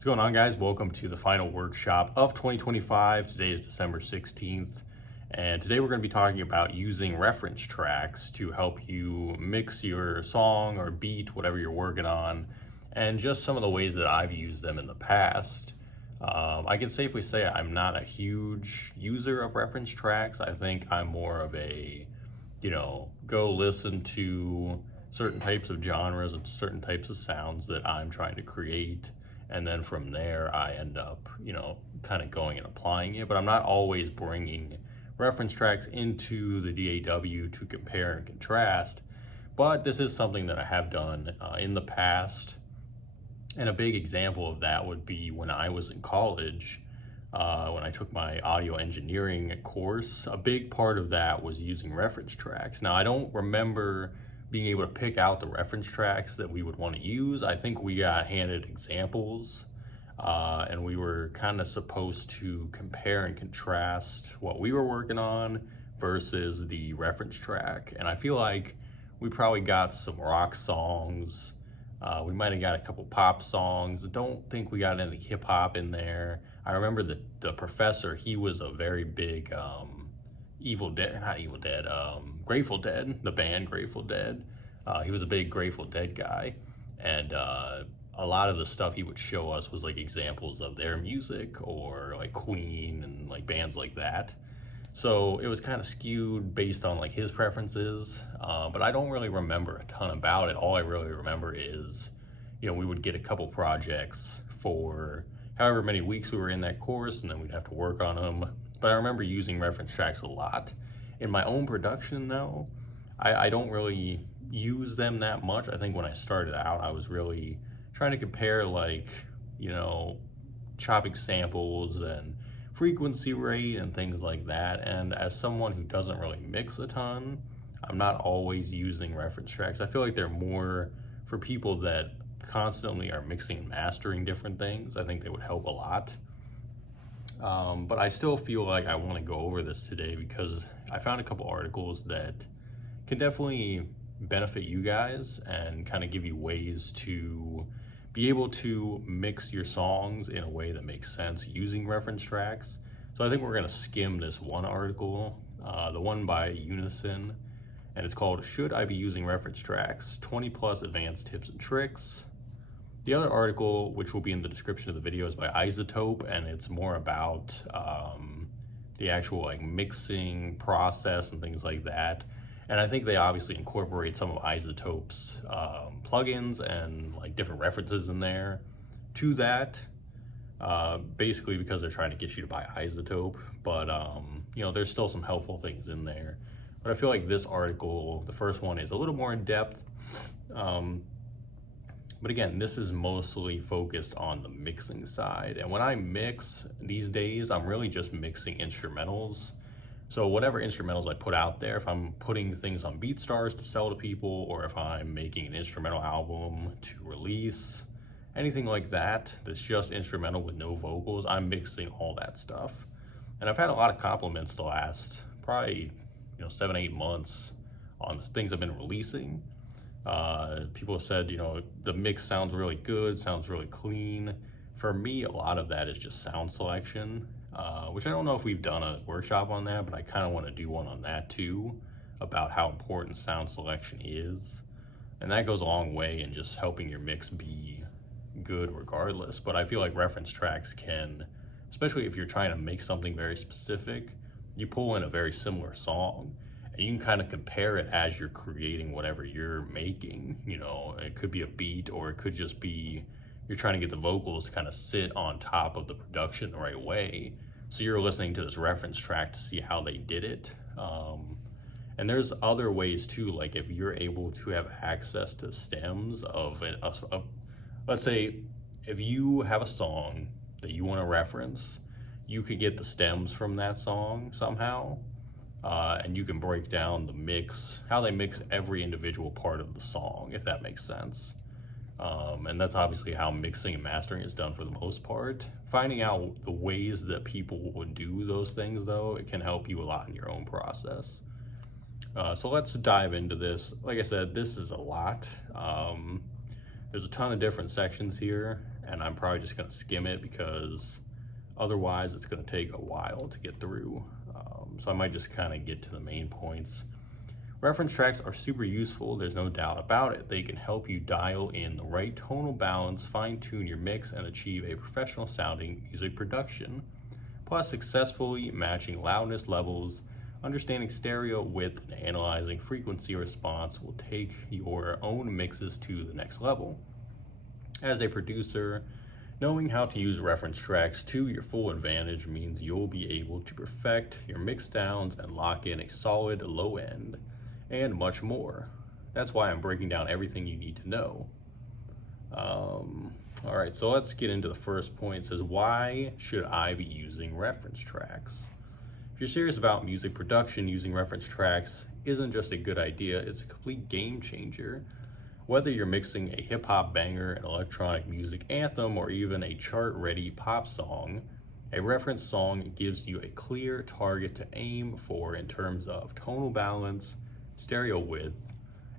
What's going on, guys? Welcome to the final workshop of 2025. Today is December 16th, and today we're going to be talking about using reference tracks to help you mix your song or beat, whatever you're working on, and just some of the ways that I've used them in the past. I can safely say I'm not a huge user of reference tracks. I think I'm more of a, go listen to certain types of genres and certain types of sounds that I'm trying to create, and then from there I end up kind of going and applying it. But I'm not always bringing reference tracks into the DAW to compare and contrast, but this is something that I have done in the past. And a big example of that would be when I was in college, when I took my audio engineering course. A big part of that was using reference tracks. Now, I don't remember being able to pick out the reference tracks that we would want to use. I think we got handed examples, and we were kind of supposed to compare and contrast what we were working on versus the reference track. And I feel like we probably got some rock songs. We might have got a couple pop songs. I don't think we got any hip hop in there. I remember the professor, he was a very big Grateful Dead, the band Grateful Dead. He was a big Grateful Dead guy, and a lot of the stuff he would show us was like examples of their music, or like Queen and like bands like that. So it was kind of skewed based on like his preferences, but I don't really remember a ton about it. All I really remember is, we would get a couple projects for however many weeks we were in that course, and then we'd have to work on them. But I remember using reference tracks a lot. In my own production, though, I don't really use them that much. I think when I started out, I was really trying to compare chopping samples and frequency rate and things like that. And as someone who doesn't really mix a ton, I'm not always using reference tracks. I feel like they're more for people that constantly are mixing and mastering different things. I think they would help a lot. But I still feel like I want to go over this today because I found a couple articles that can definitely benefit you guys and kind of give you ways to be able to mix your songs in a way that makes sense using reference tracks. So I think we're going to skim this one article, the one by Unison, and it's called "Should I Be Using Reference Tracks? 20 Plus Advanced Tips and Tricks." The other article, which will be in the description of the video, is by iZotope, and it's more about the actual like mixing process and things like that. And I think they obviously incorporate some of iZotope's plugins and like different references in there to that, basically because they're trying to get you to buy iZotope. But there's still some helpful things in there. But I feel like this article, the first one, is a little more in depth. But again, this is mostly focused on the mixing side. And when I mix these days, I'm really just mixing instrumentals. So whatever instrumentals I put out there, if I'm putting things on BeatStars to sell to people, or if I'm making an instrumental album to release, anything like that that's just instrumental with no vocals, I'm mixing all that stuff. And I've had a lot of compliments the last probably 7-8 months on the things I've been releasing. People have said, the mix sounds really good, sounds really clean. For me, a lot of that is just sound selection, which I don't know if we've done a workshop on that, but I kind of want to do one on that too, about how important sound selection is. And that goes a long way in just helping your mix be good regardless. But I feel like reference tracks can, especially if you're trying to make something very specific, you pull in a very similar song, and you can kind of compare it as you're creating whatever you're making. It could be a beat, or it could just be you're trying to get the vocals to kind of sit on top of the production the right way. So you're listening to this reference track to see how they did it. And there's other ways too, like if you're able to have access to stems of let's say if you have a song that you want to reference, you could get the stems from that song somehow. And you can break down the mix, how they mix every individual part of the song, if that makes sense. And that's obviously how mixing and mastering is done for the most part. Finding out the ways that people would do those things, though, it can help you a lot in your own process. So let's dive into this. Like I said, this is a lot. There's a ton of different sections here, and I'm probably just gonna skim it because otherwise it's gonna take a while to get through. So I might just kind of get to the main points. Reference tracks are super useful, there's no doubt about it. They can help you dial in the right tonal balance, fine-tune your mix, and achieve a professional sounding music production. Plus, successfully matching loudness levels, understanding stereo width, and analyzing frequency response will take your own mixes to the next level. As a producer, knowing how to use reference tracks to your full advantage means you'll be able to perfect your mix downs and lock in a solid low end, and much more. That's why I'm breaking down everything you need to know. All right, so let's get into the first point. It says, why should I be using reference tracks? If you're serious about music production, using reference tracks isn't just a good idea, it's a complete game changer. Whether you're mixing a hip-hop banger, an electronic music anthem, or even a chart-ready pop song, a reference song gives you a clear target to aim for in terms of tonal balance, stereo width,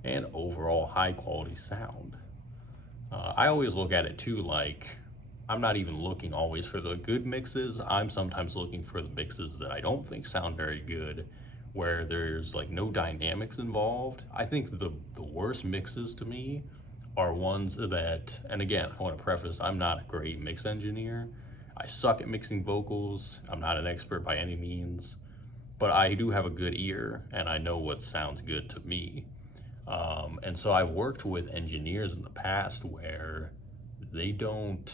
and overall high-quality sound. I always look at it too, like, I'm not even looking always for the good mixes. I'm sometimes looking for the mixes that I don't think sound very good, where there's like no dynamics involved. I think the worst mixes to me are ones that, and again, I want to preface, I'm not a great mix engineer. I suck at mixing vocals. I'm not an expert by any means, but I do have a good ear and I know what sounds good to me. And so I've worked with engineers in the past where they don't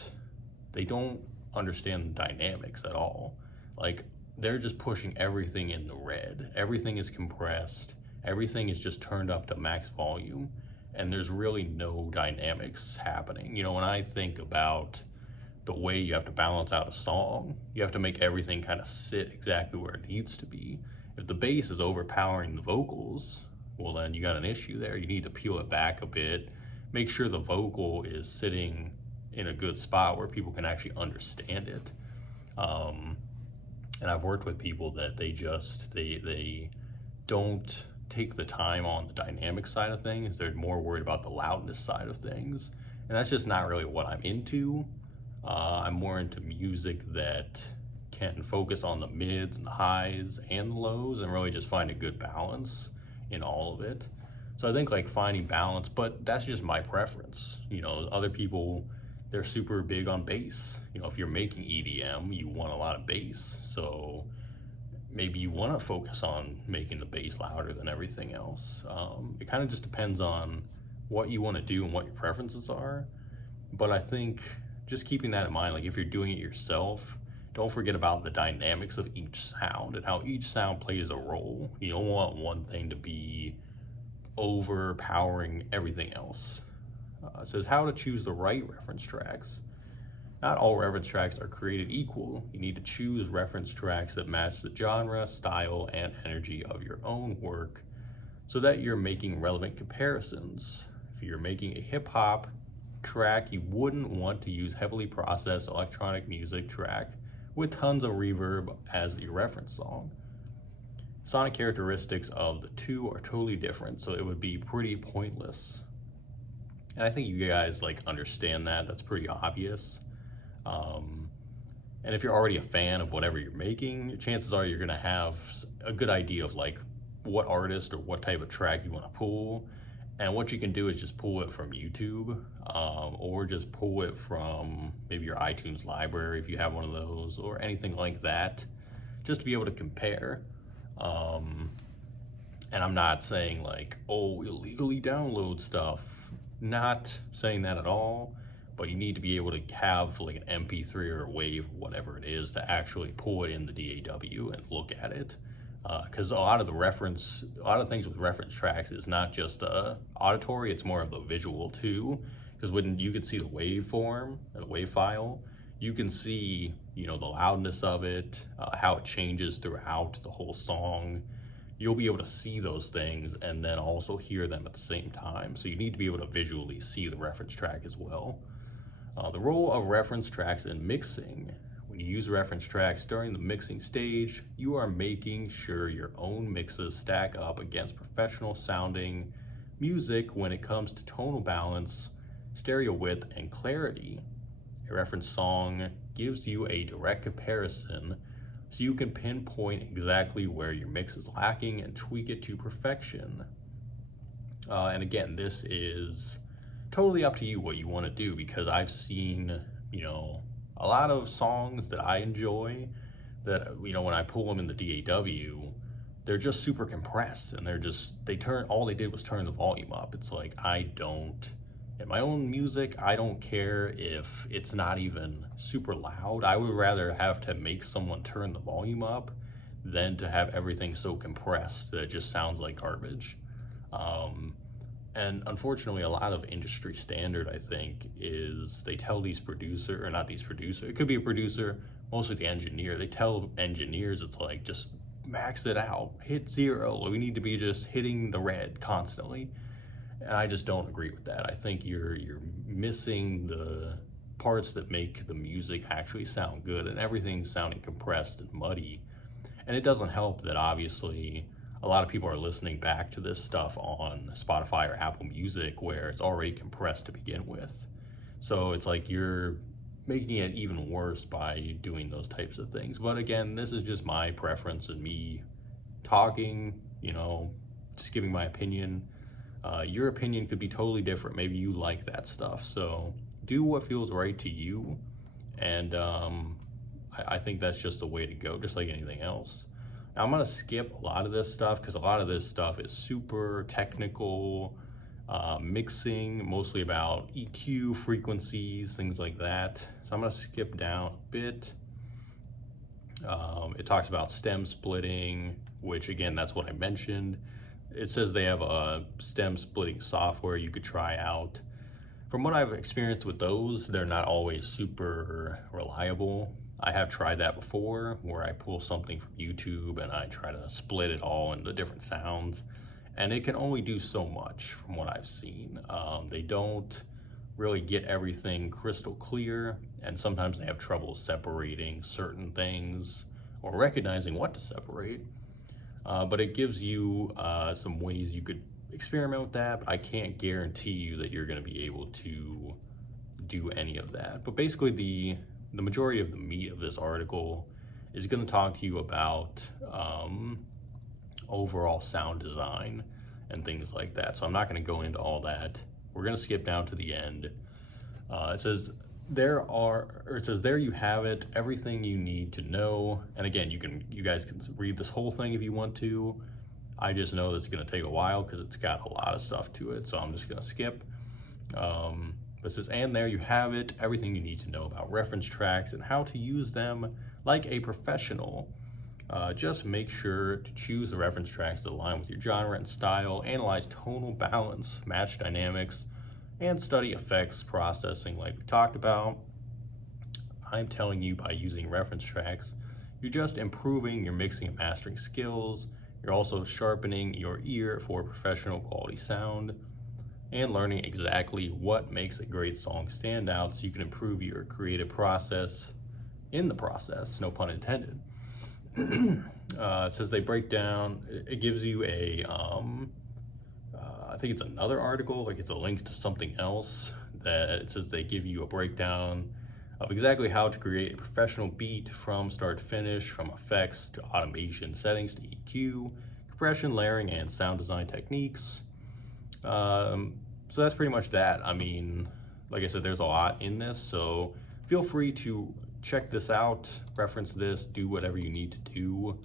understand the dynamics at all. Like, they're just pushing everything in the red. Everything is compressed. Everything is just turned up to max volume, and there's really no dynamics happening. You know, when I think about the way you have to balance out a song, you have to make everything kind of sit exactly where it needs to be. If the bass is overpowering the vocals, well, then you got an issue there. You need to peel it back a bit, make sure the vocal is sitting in a good spot where people can actually understand it. And I've worked with people that they don't take the time on the dynamic side of things. They're more worried about the loudness side of things. And that's just not really what I'm into. I'm more into music that can focus on the mids and the highs and the lows and really just find a good balance in all of it. So I think like finding balance, but that's just my preference. You know, other people, they're super big on bass. You know, if you're making EDM, you want a lot of bass. So maybe you want to focus on making the bass louder than everything else. It kind of just depends on what you want to do and what your preferences are. But I think just keeping that in mind, like if you're doing it yourself, don't forget about the dynamics of each sound and how each sound plays a role. You don't want one thing to be overpowering everything else. It says how to choose the right reference tracks. Not all reference tracks are created equal. You need to choose reference tracks that match the genre, style, and energy of your own work so that you're making relevant comparisons. If you're making a hip hop track, you wouldn't want to use heavily processed electronic music track with tons of reverb as your reference song. Sonic characteristics of the two are totally different, so it would be pretty pointless. And I think you guys like understand that. That's pretty obvious. And if you're already a fan of whatever you're making, chances are you're gonna have a good idea of like what artist or what type of track you want to pull. And what you can do is just pull it from YouTube, or just pull it from maybe your iTunes library if you have one of those, or anything like that, just to be able to compare. And I'm not saying like, oh, illegally download stuff. Not saying that at all, but you need to be able to have like an MP3 or a WAV, whatever it is, to actually pull it in the DAW and look at it. Because a lot of things with reference tracks is not just auditory, it's more of the visual too. Because when you can see the waveform, or the wave file, you can see, you know, the loudness of it, how it changes throughout the whole song. You'll be able to see those things and then also hear them at the same time. So you need to be able to visually see the reference track as well. The role of reference tracks in mixing. When you use reference tracks during the mixing stage, you are making sure your own mixes stack up against professional sounding music when it comes to tonal balance, stereo width, and clarity. A reference song gives you a direct comparison so you can pinpoint exactly where your mix is lacking and tweak it to perfection. And again, this is totally up to you what you want to do, because I've seen, a lot of songs that I enjoy that, when I pull them in the DAW, they're just super compressed, and all they did was turn the volume up. It's like, in my own music, I don't care if it's not even super loud. I would rather have to make someone turn the volume up than to have everything so compressed that it just sounds like garbage. And unfortunately, a lot of industry standard, I think, is they tell it could be a producer, mostly the engineer. They tell engineers, it's like, just max it out, hit 0. We need to be just hitting the red constantly. And I just don't agree with that. I think you're missing the parts that make the music actually sound good, and everything's sounding compressed and muddy. And it doesn't help that obviously a lot of people are listening back to this stuff on Spotify or Apple Music where it's already compressed to begin with. So it's like you're making it even worse by doing those types of things. But again, this is just my preference and me talking, just giving my opinion. Your opinion could be totally different. Maybe you like that stuff. So do what feels right to you. And I think that's just the way to go, just like anything else. Now, I'm going to skip a lot of this stuff because a lot of this stuff is super technical, mixing, mostly about EQ, frequencies, things like that. So I'm going to skip down a bit. It talks about stem splitting, which again, that's what I mentioned. It says they have a stem splitting software you could try out. From what I've experienced with those, they're not always super reliable. I have tried that before, where I pull something from YouTube and I try to split it all into different sounds, and it can only do so much from what I've seen. They don't really get everything crystal clear, and sometimes they have trouble separating certain things or recognizing what to separate. But it gives you some ways you could experiment with that, but I can't guarantee you that you're going to be able to do any of that. But basically, the majority of the meat of this article is going to talk to you about overall sound design and things like that. So I'm not going to go into all that. We're going to skip down to the end. It says there you have it, everything you need to know. And again, you guys can read this whole thing if you want to. I just know that it's going to take a while because it's got a lot of stuff to it, so I'm just going to skip. But it says, and there you have it, everything you need to know about reference tracks and how to use them like a professional. Just make sure to choose the reference tracks that align with your genre and style, analyze tonal balance, match dynamics, and study effects processing like we talked about. I'm telling you, by using reference tracks, you're just improving your mixing and mastering skills. You're also sharpening your ear for professional quality sound and learning exactly what makes a great song stand out so you can improve your creative process in the process, no pun intended. It says they break down, it gives you a, I think it's another article, like it's a link to something else that it says they give you a breakdown of exactly how to create a professional beat from start to finish, from effects to automation settings to EQ, compression, layering, and sound design techniques. So that's pretty much that. I mean, like I said, there's a lot in this, so feel free to check this out, reference this, do whatever you need to do.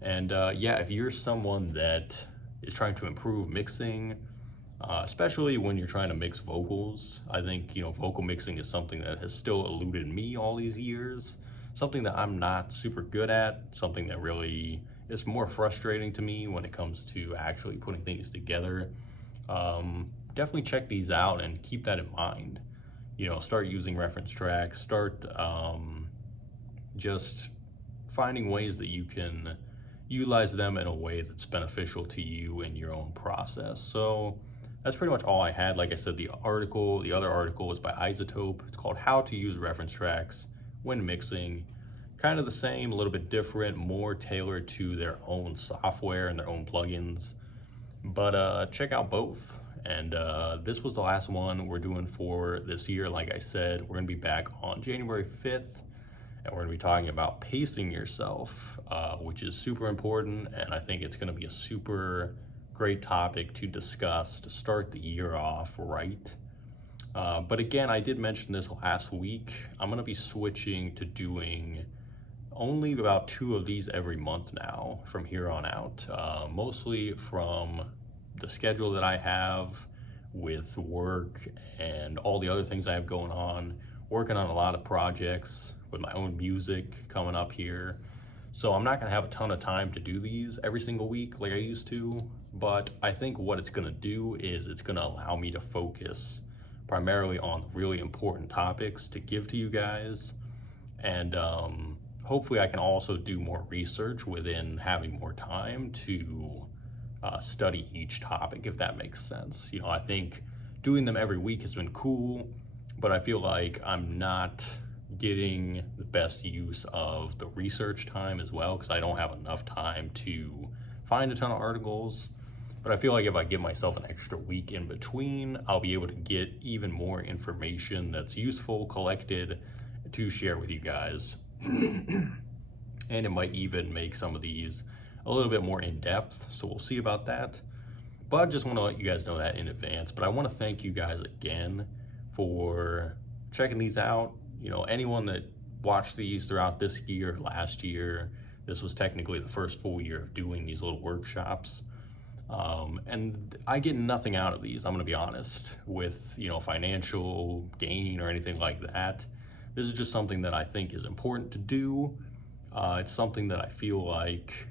And yeah, if you're someone that is trying to improve mixing, especially when you're trying to mix vocals, I think, vocal mixing is something that has still eluded me all these years, something that I'm not super good at, something that really is more frustrating to me when it comes to actually putting things together. Definitely check these out and keep that in mind. Start using reference tracks, start just finding ways that you can utilize them in a way that's beneficial to you in your own process. So that's pretty much all I had. Like I said, the other article is by iZotope. It's called How to Use Reference Tracks When Mixing. Kind of the same, a little bit different, more tailored to their own software and their own plugins. But check out both. And this was the last one we're doing for this year. Like I said, we're gonna be back on January 5th, and we're gonna be talking about pacing yourself, which is super important. And I think it's gonna be a super great topic to discuss to start the year off right. But again, I did mention this last week. I'm gonna be switching to doing only about 2 of these every month now from here on out, mostly from the schedule that I have with work and all the other things I have going on, working on a lot of projects with my own music coming up here. So I'm not gonna have a ton of time to do these every single week like I used to, but I think what it's gonna do is it's gonna allow me to focus primarily on really important topics to give to you guys. And hopefully I can also do more research within having more time to study each topic, if that makes sense. You know, I think doing them every week has been cool, but I feel like I'm not getting the best use of the research time as well, because I don't have enough time to find a ton of articles. But I feel like if I give myself an extra week in between, I'll be able to get even more information that's useful, collected, to share with you guys. And it might even make some of these a little bit more in depth, so we'll see about that. But I just want to let you guys know that in advance. But I want to thank you guys again for checking these out. You know, anyone that watched these throughout this year, last year, this was technically the first full year of doing these little workshops. And I get nothing out of these, I'm gonna be honest, with, you know, financial gain or anything like that. This is just something that I think is important to do. It's something that I feel like,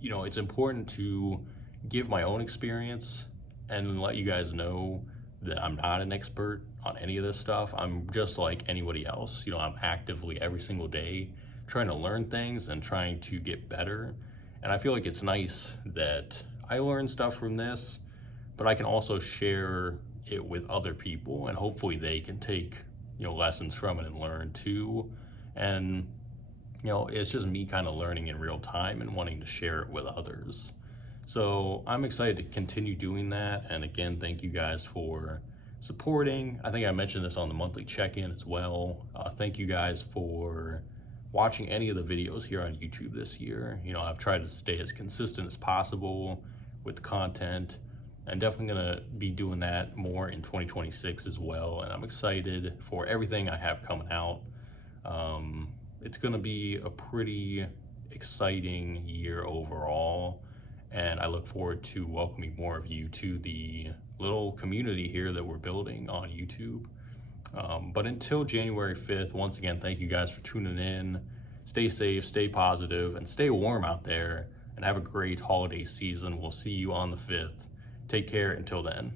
you know, it's important to give my own experience and let you guys know that I'm not an expert on any of this stuff. I'm just like anybody else. You know, I'm actively every single day trying to learn things and trying to get better. And I feel like it's nice that I learn stuff from this, but I can also share it with other people, and hopefully they can take, you know, lessons from it and learn too. And, you know, it's just me kind of learning in real time and wanting to share it with others. So I'm excited to continue doing that. And again, thank you guys for supporting. I think I mentioned this on the monthly check-in as well. Thank you guys for watching any of the videos here on YouTube this year. You know, I've tried to stay as consistent as possible with the content, and definitely gonna be doing that more in 2026 as well. And I'm excited for everything I have coming out. It's gonna be a pretty exciting year overall, and I look forward to welcoming more of you to the little community here that we're building on YouTube. But until January 5th, once again, thank you guys for tuning in. Stay safe, stay positive, and stay warm out there, and have a great holiday season. We'll see you on the 5th. Take care until then.